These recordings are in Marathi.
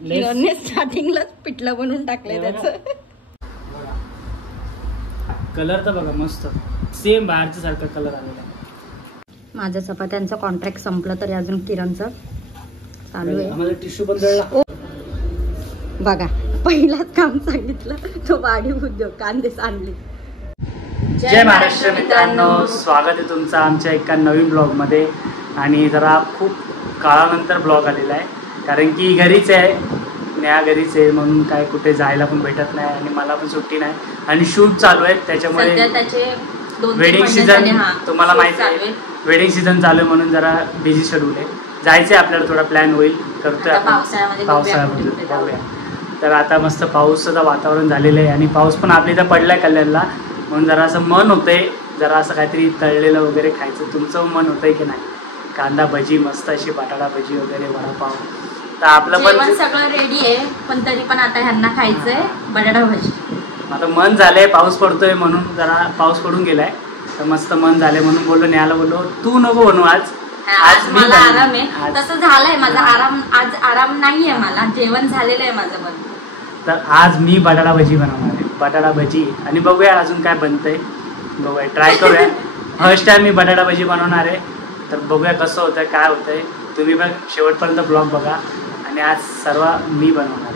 किरणने स्टार्टिंगलाच पिठलं बनवून टाकलंय त्याचं. कलर तर बघा मस्त सेम बाहेरच्या सारखा कलर आलेला आहे. माझ्या चपात्यांचा कॉन्ट्रॅक्ट संपला तरी अजून किरणचं चालू आहे. आम्हाला टिश्यू पण जळला. बघा पहिलाच काम सांगितलं तो वाढीव उद्योग कांदे सांडले. जय महाराष्ट्र मित्रांनो, स्वागत आहे तुमचं आमच्या एका नवीन ब्लॉगमध्ये. आणि जरा खूप काळानंतर ब्लॉग आलेला आहे कारण की घरीच आहे, न्या घरीच आहे म्हणून काय कुठे जायला पण भेटत नाही आणि मला पण सुट्टी नाही आणि शूट चालू आहे त्याच्यामुळे वेडिंग सीझन तुम्हाला माहिती आहे, वेडिंग सीझन चालू आहे म्हणून जरा बिझी शेड्यूल आहे. जायचं आहे आपल्याला, थोडा प्लॅन होईल करतोय आपण पावसाळ्यामध्ये बघूया. तर आता मस्त पावसाचं वातावरण झालेलं आहे आणि पाऊस पण आपल्या इथं पडलाय कल्याणला म्हणून जरा असं मन होतंय जरा असं काहीतरी तळलेलं वगैरे खायचं. तुमचं मन होतंय की नाही? कांदा भजी मस्त अशी बटाटा भजी वगैरे वडापाव. तर आपलं पण सगळं रेडी आहे पण तरी पण आता ह्यांना खायचंय बटाटा भजी. आता मन झालंय, पाऊस पडतोय म्हणून जरा पाऊस पडून गेलाय तर मस्त मन झालंय म्हणून बोललो न्यायला बोललो तू नको बनवू आज मला आराम आहे. तसं झालंय माझा आराम, आज आराम नाहीये मला, जेवण झालेलं आहे माझं पण. तर आज मी बटाटा भजी बनवणार आहे, बटाटा भजी. आणि बघूया अजून काय बनतंय, बघूया ट्राय करूया. फर्स्ट टाइम मी बटाटा भजी बनवणार आहे तर बघूया कसं होतंय काय होतंय. तुम्ही पण शेवटपर्यंत ब्लॉग बघा. आणि आज सर्व मी बनवणार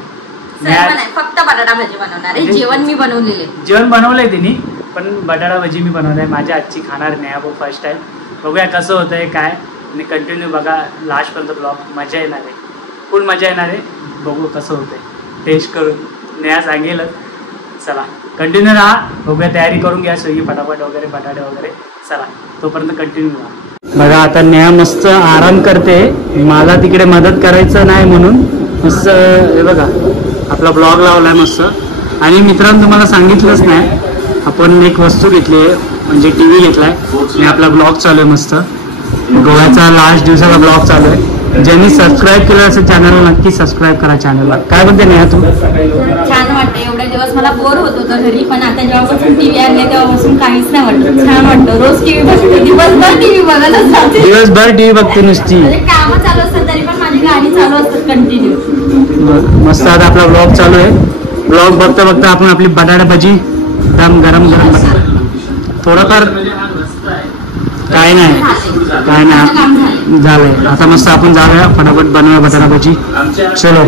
आहे, फक्त बटाटा भजी बनवणार आहे. जेवण मी बनवलेले, जेवण बनवलंय तिने पण बटाटा भजी मी बनवलंय. माझ्या आजची खाणार नाही आपण फर्स्ट टाइम. बघूया कसं होतंय काय आणि कंटिन्यू बघा लास्टपर्यंत ब्लॉग. मजा येणार आहे, फुल मजा येणार आहे. बघू कसं होतंय, टेस्ट करून न्या सांगेलच. चला कंटिन्यू राहा, बघूया. तयारी करून घ्या स्विगी फटाफट वगैरे बटाटे वगैरे. चला तोपर्यंत कंटिन्यू राहा. बघा आता न्या मस्त आराम करते, मला तिकडे मदत करायचं नाही म्हणून मस्त. हे बघा आपला ब्लॉग लावलाय मस्त. आणि मित्रांनो तुम्हाला सांगितलंच नाही, आपण एक वस्तू घेतली आहे म्हणजे टी व्ही घेतलाय आणि आपला ब्लॉग चालू आहे मस्त. गोव्याचा लास्ट दिवसाचा ब्लॉग चालू आहे. ज्यांनी सबस्क्राईब केलं असेल चॅनलला नक्की सबस्क्राईब करा चॅनलला. काय म्हणते नेहा तू? छान वाटतं. एवढे दिवस मला बोर होत होतं घरी, पण आता जेव्हापासून टीव्ही आणले तेव्हापासून काहीच नाही वाटत. छान वाटतं. रोज टीव्ही बघते, दिवसभर टीव्ही बघत असते, दिवसभर टीव्ही बघते नुसती. काम चालू असतात तरी पण माझी गाणी चालू असतात कंटिन्यू. मस्त आता आपला ब्लॉग चालू आहे. ब्लॉग बघता बघता आपण आपली बटाटा भजी दम गरम गरम थोडंफार काय नाही झालंय. आता मस्त आपण जाऊया फटाफट बनवूया बटाटा भजी. चलो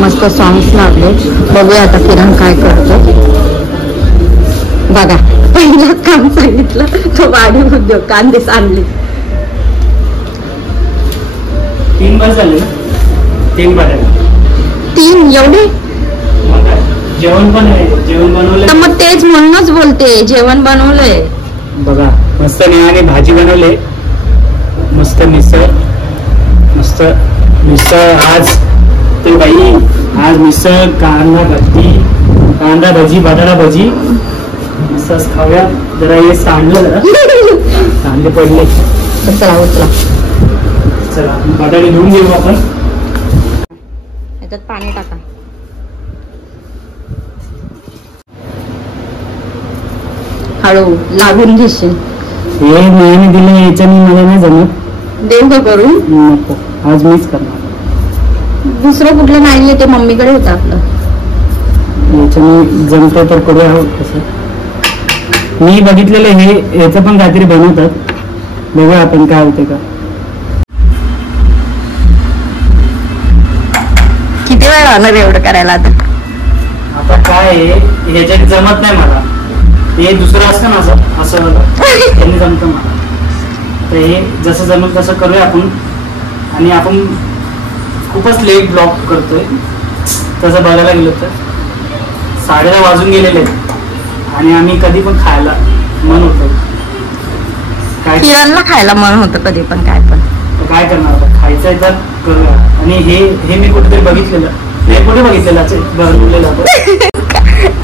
मस्त सॉंग्स लागले. बघूया आता किरण काय करतो. बघा पहिलाच काम सांगितलं तो वाढीव उद्योग कांदे सांडले. 3 बस झाले ना, 3 बटाटे 3 एवढे. जेवण पण आहे, जेवण बनवलंय तर मग तेच म्हणूनच बोलते जेवण बनवलंय. बघा मस्त नेहाने भाजी बनवले, मस्त मिसळ. मस्त मिसळ आज ते बाई, आज मिसळ कांदा भजी बटाटा भजी मस्त खाऊया. जरा हे सांडलं, जरा सांडले पडले. चला बटाटे घेऊन घेऊ आपण. याच्यात पाणी टाका. हळू लागून घेशील. हे नेहमी दिले याच्याने मला नाही जमत. देव का करून नको, आज मीच करणार. दुसरं कुठलं नाही ते मम्मीकडे होतं आपलं. याच्याने जमतं तर करूया. कसं मी बघितलेलं हे याचं पण काहीतरी बनवतात, बघूया आपण काय होते का. किती वेळ लागणार एवढं करायला? आता काय ह्याच्यात जमत नाही मला. हे दुसरं असतं ना असं त्यांनी जमतं मला. तर हे जसं जमत तसं करूया आपण. आणि आपण खूपच लेट ब्लॉग करतोय तसं बघायला गेलो तर 10:30 वाजून गेलेले आहेत आणि आम्ही कधी पण खायला मन होतं. काय किरणला खायला मन होतं कधी पण काय पण. काय करणार आता, खायचं आहे तर करूया. आणि हे मी कुठेतरी बघितलेलं. हे कुठे बघितलेलं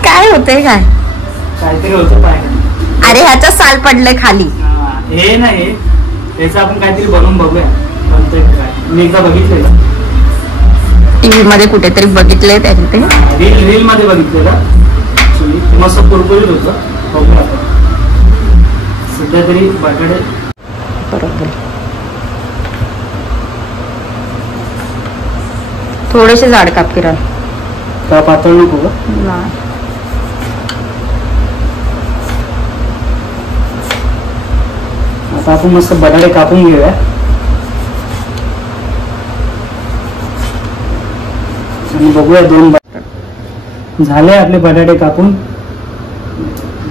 काय होतंय काय काहीतरी होतं पाय. अरे ह्याचं साल पडलंय खाली. हे नाही, याचं आपण काहीतरी बनवून बघूया बनतंय काय. मी एकदा बघितलेलं टीव्ही मध्ये कुठेतरी बघितलंय त्याचे ते रील मध्ये बघितलेलं. मस्त कुरकुरीत होतं. बघूया आपण. सध्या तरी बटाटे बरोबर थोडेसे जाड काप किरण. का पातळ नको का? आता आपण मस्त बटाटे कापून घेऊया. आणि बघूया 2 झाले आपले बटाटे कापून.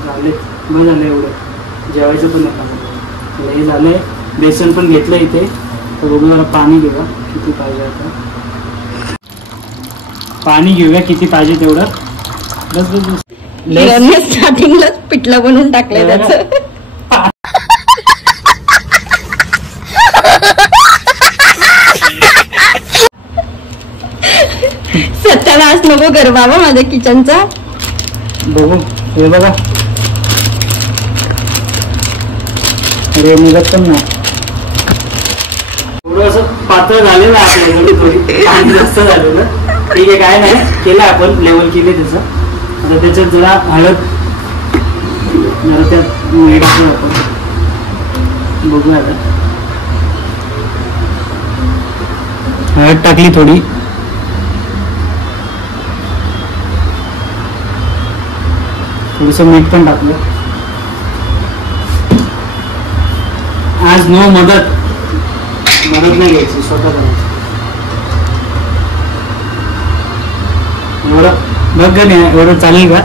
झाले मग झाले एवढं जेवायचं पण नाही. हे झालंय. बेसन पण घेतलं इथे. तर बघू जरा पाणी घेऊया किती पाहिजे. आता पाणी घेऊया किती पाहिजे तेवढं. बस बस बस. स्टार्टिंगलाच पिठलं बनवून टाकलंय त्याचं. सत्यानाश नको कर बाबा माझ्या किचनचा. बघू हे बघा. अरे निघत पण नाही. थोडंसं पातळ झालेलं आहे आपल्याकडे. थोडी पाणी जास्त झालेलं. ठीक आहे काय नाही केलं आपण लेवल केले त्याचं. आता त्याच्यात जरा हळद जरा त्यात मीठ आपण बघूया. आता हळद टाकली थोडी. थोडंसं मीठ पण टाकलं. आज नो मदत नाही घ्यायची स्वतः करायची. एवढं बघ नाही एवढं चालेल का?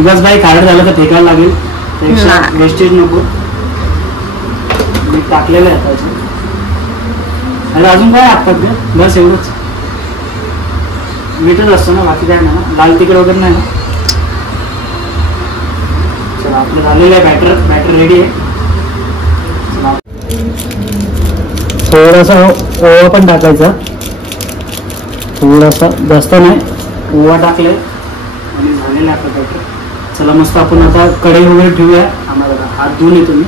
उगाच बाई खारट झालं तर फेकायला लागेल. त्यापेक्षा वेस्टेज नको. मीठ टाकलेलं आहे आता. अरे अजून काय टाकतात का? बस एवढंच मीठच असतं ना. बाकी काय ना लाल तिखट वगैरे नाही ना. चला आपलं झालेलं आहे. बॅटर रेडी आहे. थोडासा ओवा पण टाकायचा. थोडासा जास्त नाही. ओवा टाकले आणि झालेलं आहे आपलं बॅटर. चला मस्त आपण आता कढई वगैरे ठेवूया. आम्हाला हात धुवून येतो मी.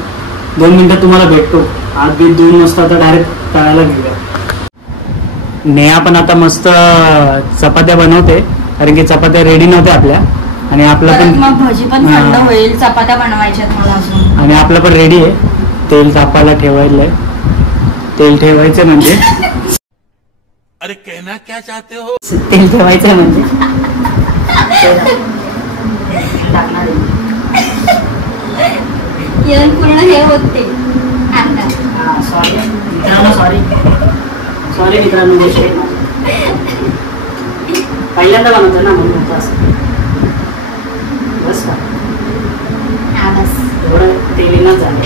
2 मिनिटात तुम्हाला भेटतो. हात बीत धुवून मस्त आता डायरेक्ट तळायला घेऊया. नेहा पण आता मस्त चपात्या बनवते. कारण की चपात्या रेडी नव्हत्या आपल्या. आणि आपलं पण मग भजी पण थंड होईल. चपात्या बनवायच्या मला अजून. आणि आपलं पण रेडी आहे. तेल तापायला ठेवायलंय. तेल ठेवायचं म्हणजे अरे कहना क्या चाहते हो? तेल ठेवायचं म्हणजे किरण पूर्ण हे होते. सॉरी मित्रांनो. पहिल्यांदा बनवतो ना म्हणून होतं असं. बस का एवढं तेलीनच झालं.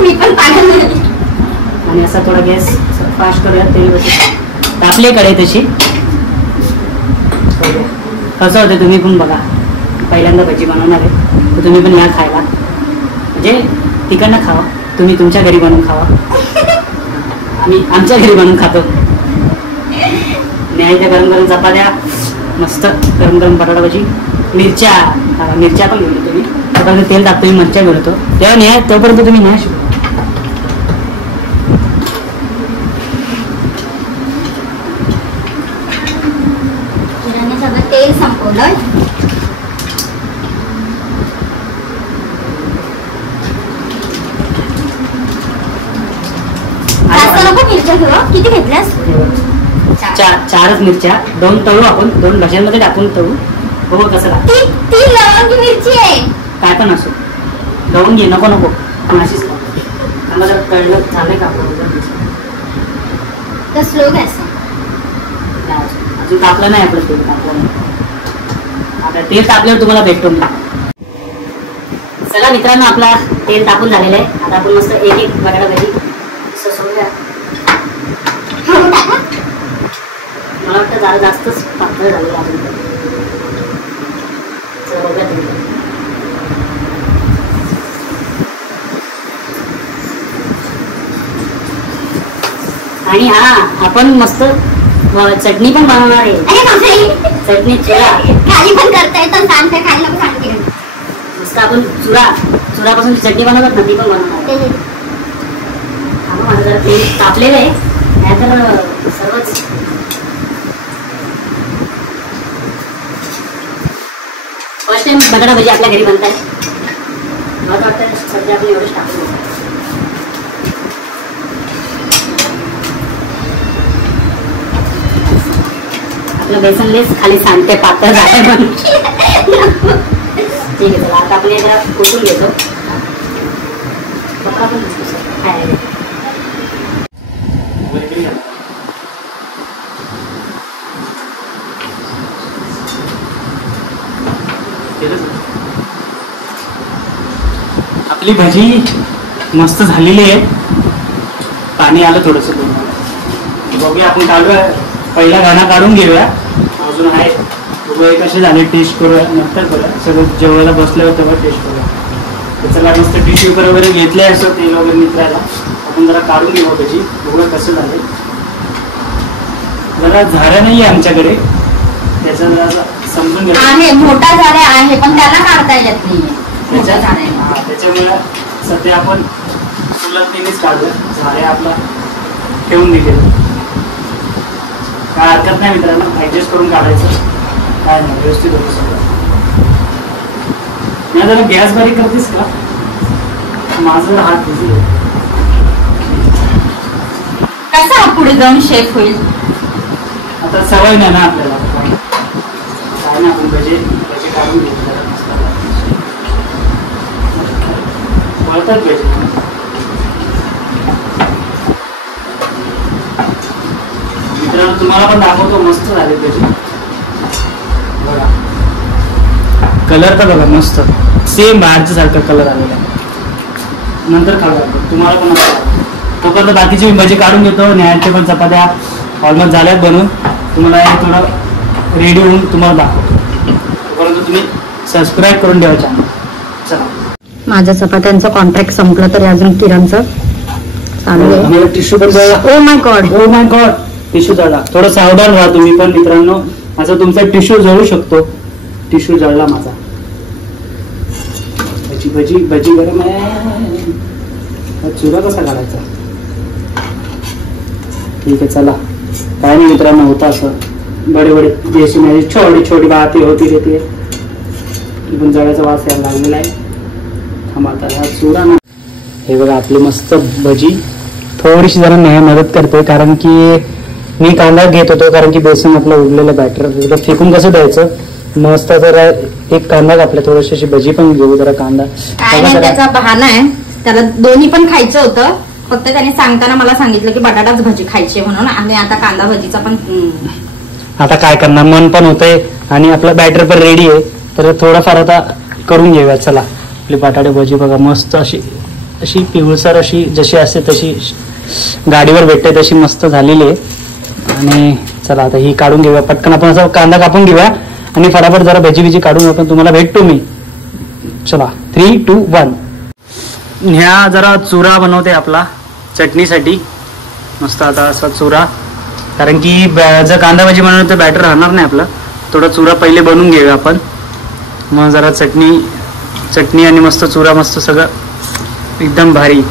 मी पण पाण्यामध्ये. आणि असा थोडा गॅस फास्ट करूया. तेल तापले कडे तशी. कसं होतं तुम्ही पण बघा. पहिल्यांदा भजी बनवणार आहे तर तुम्ही पण या खायला. म्हणजे तिकडनं खावा. तुम्ही तुमच्या घरी बनवून खावा. आम्ही आमच्या घरी बनवून खातो. न्यायच्या गरम गरम चपात्या. मस्त गरम गरम बटाटा भजी. मिरच्या पण घेऊन तुम्ही. तोपर्यंत तेल टाकतो. मी मिरच्या घेऊन येतो. तेव्हा न्याय तोपर्यंत तुम्ही न्याय शिकू. सगळं तेल संपवलं. किती घेतल्यास? 4च मिरच्या. 2 तळू आपण. 2 भाज्यांमध्ये टाकून तळू. बघू कसं लागतं. ती लवंगी मिरची आहे. काय पण असो तळून घे. नको पण अशीच मला जर कळलं झालंय का तर स्लो गॅस. अजून तापलं नाही आपलं तेल. तापलं नाही. आता तेल तापल्यावर तुम्हाला भेटतो मी. चला मित्रांनो आपला तेल तापून झालेलं आहे. आता आपण मस्त एक बटाटा भजी सोडूया. मला वाटतं जरा जास्तच पातळ झालेलं आहे. आणि हा आपण मस्त चटणी पण बनवणार आहे. चटणी खाली पण करता येतं. सांगते खायला पण सांगते. मस्त आपण चुरापासून चटणी बनवतात ना ती पण बनवणार आहे. माझं जरा तेल तापलेलं आहे. नाहीतर सर्वच फर्स्ट टाइम बटाटा भजी आपल्या घरी बनत आहे. मला वाटतं सध्या आपण एवढंच टाकू. आपलं बेसन लेस खाली सांगते पातळ झालंय म्हणून. ठीक आहे, चला आता आपण हे जरा कुटून घेतो. पप्पा पण खायला आपली भजी मस्त झालेली आहे. पाणी आलं थोडंसं. बघूया आपण काढूया. पहिला घाणा काढून घेऊया. अजून आहे बघूया कसे झाले. टेस्ट करूया नंतर करूया. सगळं जेवायला बसल्यावर तेव्हा टेस्ट करूया. त्याला मस्त टिश्यू पेपर वगैरे घेतले असं तेल वगैरे निघायला. आपण जरा काढून घेऊ भजी. बघूया कसं झाले. जरा झाडं नाही आहे आमच्याकडे, त्याचं जरा समजून घ्या. आहे मोठा झाडे आहे पण त्याला काढता येत नाही. त्याच्यामुळे सध्या आपण सुलभतेनेच काढूया. झाडे आपला ठेवून दिले काय हरकत नाही मित्रांनो. ऍडजस्ट करून काढायचं काय नाही, व्यवस्थित होतं सगळं. मी जरा गॅस बारीक करतेस का? माझा हात बिझी आहे. कसा पुढे जाऊन शेफ होईल? आता सवय नाही ना आपल्याला. काय ना आपण भजी काढून घेतलं वळतात भजी. मित्रांनो तुम्हाला पण दाखवतो. मस्त झाले भजी बघा. कलर तर बघा मस्त सेम बाहेरच्या सारखा कलर आलेला आहे. नंतर खाऊ आपण. तुम्हाला पण तोपर्यंत बाकीची भजी काढून घेतो. न्यायचे पण चपात्या ऑलमोस्ट झाल्यात बनवून. तुम्हाला हे थोडं रेडी होऊन तुम्हाला दाखवतो. तोपर्यंत तुम्ही सबस्क्राईब करून ठेवा चॅनल. चला. माझ्या चपात्यांचं कॉन्ट्रॅक्ट संपलं तरी अजून किरणचं चालू आहे. टिश्यू पण जळला. Oh my god, oh my god, tissue जळला. थोडं सावधान राहा तुम्ही पण मित्रांनो. माझा तुमचा टिश्यू जळू शकतो. टिश्यू जळला माझा. भजी भजी भजी गरम आहे. चुरा कसा काढायचा? ठीक आहे चला. काय नाही मित्रांनो, होता असं. बडे बडे देशी माझी छोटी छोटी बातें होती रहती है. पण जळाचा वास यायला लागलेला आहे. थांबा हा चुरा ना. हे बघा आपली मस्त भजी. थोडीशी जरा नाही मदत करते कारण की मी कांदा घेत होतो कारण की बेसन आपलं उरलेलं बॅटर फेकून कसं द्यायचं. मस्त जरा एक कांदा कापला. थोडीशी अशी भजी पण घेऊ. जरा कांदा त्याचा बहाना आहे. त्याला दोन्ही पण खायचं होतं. फक्त त्याने सांगताना मला सांगितलं की बटाटाच भजी खायची म्हणून. आणि आता कांदा भजीचा पण आता काय करणार, मन पण होतंय आणि आपलं बॅटर पण रेडी आहे. तर थोडंफार आता करून घेऊया. चला. आपली बटाटे भजी बघा मस्त अशी अशी पिवळसर अशी जशी असते तशी गाडीवर भेटते तशी मस्त झालेली आहे. आणि चला आता ही काढून घेऊया पटकन. आपण असं कांदा कापून घेऊया आणि फटाफट जरा भजी बिजी काढून आपण तुम्हाला भेटतो मी. चला 3, 2, 1. ह्या जरा चुरा बनवते आपला चटणीसाठी. मस्त आता असा चुरा. कारण की जर कांदा भाजी बनवलं तर बॅटर राहणार नाही आपलं. थोडा चुरा पहिले बनवून घेऊया आपण. मग जरा चटणी आणि मस्त चुरा मस्त सगळं एकदम भारी.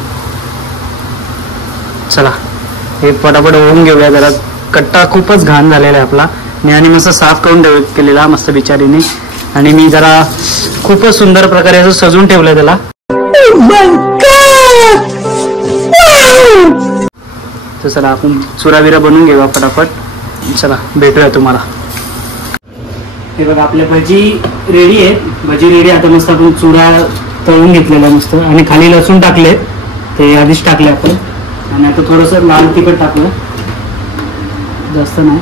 चला हे पटापट होऊन घेऊया. जरा कट्टा खूपच घाण झालेला आहे आपला. मी आणि मस्त साफ करून केलेला मस्त बिचारीने. आणि मी जरा खूपच सुंदर प्रकारे असं सजून ठेवलंय त्याला. तर चला आपण चुराविरा बनवून घेऊया फटाफट. चला भेटूया तुम्हाला. हे बघा आपल्या भजी रेडी आहेत. भजी रेडी. आता मस्त आपण चुरा तळून घेतलेला मस्त. आणि खाली लसूण टाकले ते आधीच टाकले आपण. आणि आता थोडंसं लाल तिखट टाकलं. जास्त नाही.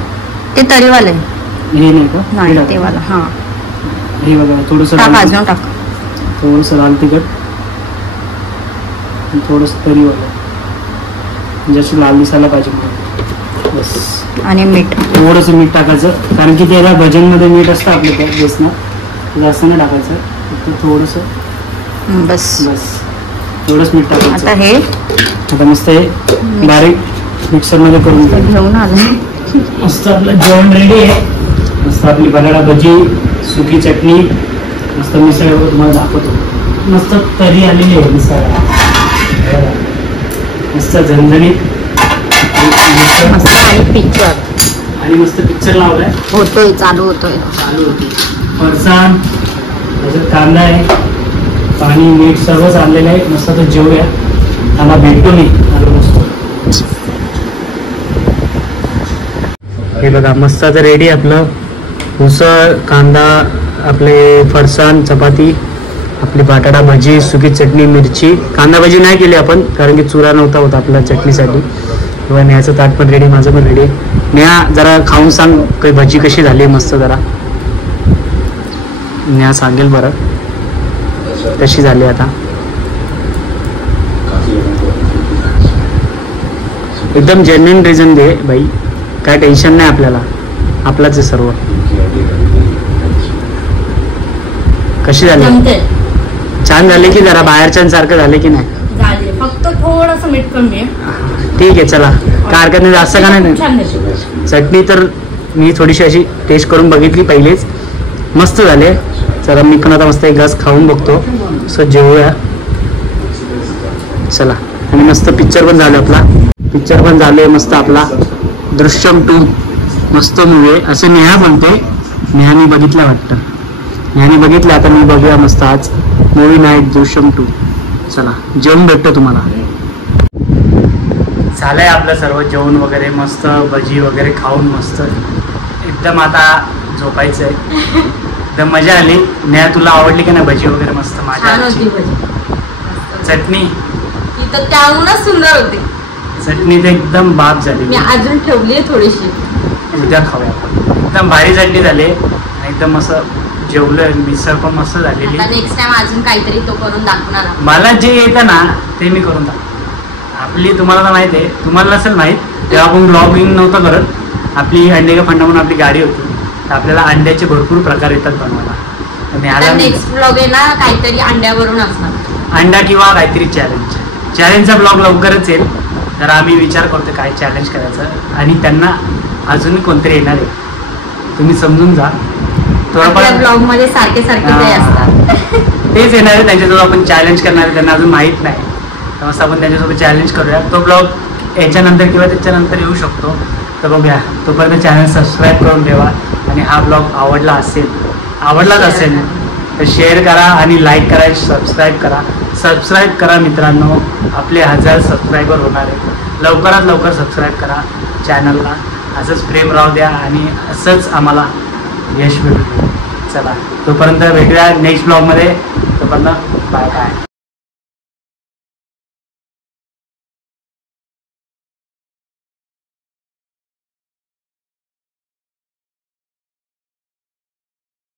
ते तरीवाले हे नाही का? नाही ते वाला. हा हे बघा थोडंसं थोडंसं लाल तिखट. थोडंसं तरीवालं जशी लाल दिसायला पाहिजे बस. आणि मीठ थोडंसं मीठ टाकायचं कारण की त्याला भजनमध्ये मीठ असतं आपल्या बेसनात. जास्त नाही टाकायचं. फक्त थोडंसं बस बस थोडंच मीठ टाकायचं. आता हे आता मस्त हे बारीक मिक्सरमध्ये करून घेऊन आलं. मस्त आपलं जेवण रेडी आहे. मस्त आपली बटाटा भजी सुकी चटणी मस्त मिसळ तुम्हाला दाखवतो. मस्त तरी आलेली आहे मिसळ. मस्त झणझणीत मस्त. आणि पिक्चर आणि मस्त पिक्चर लावलाय. होतोय चालू होतोय. फरसाण त्याच्यात कांदा आहे. पाणी मीठ सर्वच आणलेलं आहे. मस्त तर जेवूया. आम्हाला भेटतो मी आलो मस्त. हे बघा मस्त आता रेडी आपलं उसळ, कांदा, आपले फरसाण, चपाती, आपली बटाटा भजी, सुकी चटणी, मिरची. कांदा भजी नाही केली आपण कारण की चुरा नव्हता होता आपल्या चटणीसाठी. किंवा नेहाचं ताट पण रेडी, माझं पण रेडी. नेहा जरा खाऊन सांग काही भजी कशी झाली. मस्त जरा नेहा सांगेल बरं कशी झाली. आता एकदम जेन्युइन रिझन दे बाई, काय टेन्शन नाही आपल्याला, आपलाच आहे सर्व. कशी झाली? छान झाले की जरा बाहेरच्यांसारखं झाले की नाही? झाले, फक्त थोडंसं मीठ कमी आहे. ठीक आहे चला, काय हरकत नाही. जास्त का नाही. छान झाली. चटणी तर मी थोडीशी अशी टेस्ट करून बघितली पहिलेच, मस्त झाले. चला मी पण आता मस्त एक घास खाऊन बघतो. सो जेवूया चला. आणि मस्त पिक्चर पण झालं, आपला पिक्चर पण झाले मस्त आपला दृश्यम 2 मस्त मूवी आहे असं नेहा म्हणते. नेहाने बघितलं वाटतं, नेहाने बघितलं. आता मी बघूया मस्त आज मूवी नाईट दृश्यम 2. चला जेवण भेटतो तुम्हाला. झालंय आपलं सर्व जेवण वगैरे, मस्त भजी वगैरे खाऊन मस्त एकदम आता झोपायचं आहे. एकदम मजा आली. नेहा तुला आवडली का नाही भजी वगैरे? मस्त माझ्या चटणी इथं त्याहूनच सुंदर होती. चटणी तर एकदम बाप झाली. मी अजून ठेवली आहे थोडीशी, उद्या खाऊया आपण. एकदम भारी चटणी झाली आणि एकदम असं जेवलोय. मिसळ पण मस्त झालेली. नेक्स्ट टाइम अजून काहीतरी तो करून दाखवणार. मला जे येतं ना ते मी करून टाकतो. आपली तुम्हाला तर माहिती आहे, तुम्हाला नसेल माहीत, तेव्हा आपण ब्लॉगिंग नव्हतं करत. आपली अंडे का फंडा म्हणून आपली गाडी होती, तर आपल्याला अंड्याचे भरपूर प्रकार येतात बनवायला. नेक्स्ट ब्लॉग आहे ना काहीतरी अंड्यावरून असणार, अंडा किंवा काहीतरी चॅलेंजचा ब्लॉग लवकरच येईल. तर आम्ही विचार करतो काय चॅलेंज करायचं, आणि त्यांना अजून कोणतरी येणार आहे, तुम्ही समजून जा. ब्लॉग मध्ये सारखे ते असतात. तेच येणार आहे, त्यांच्यासोबत आपण चॅलेंज करणार आहे. त्यांना अजून माहीत नाही, तर मस्त आपण त्यांच्यासोबत चॅलेंज करूया. तो ब्लॉग याच्यानंतर किंवा त्याच्यानंतर येऊ शकतो. तर बघूया. तोपर्यंत चॅनल सबस्क्राईब करून ठेवा. आणि हा ब्लॉग आवडलाच असेल तर शेअर करा आणि लाईक करा, सबस्क्राईब करा मित्रांनो. आपले 1000 सबस्क्रायबर होणार आहे. लवकरात लवकर सबस्क्राईब करा चॅनलला. असंच प्रेम राहू द्या आणि असंच आम्हाला यश भेटू. चला तोपर्यंत भेटूया नेक्स्ट ब्लॉगमध्ये. तोपर्यंत बाय बाय.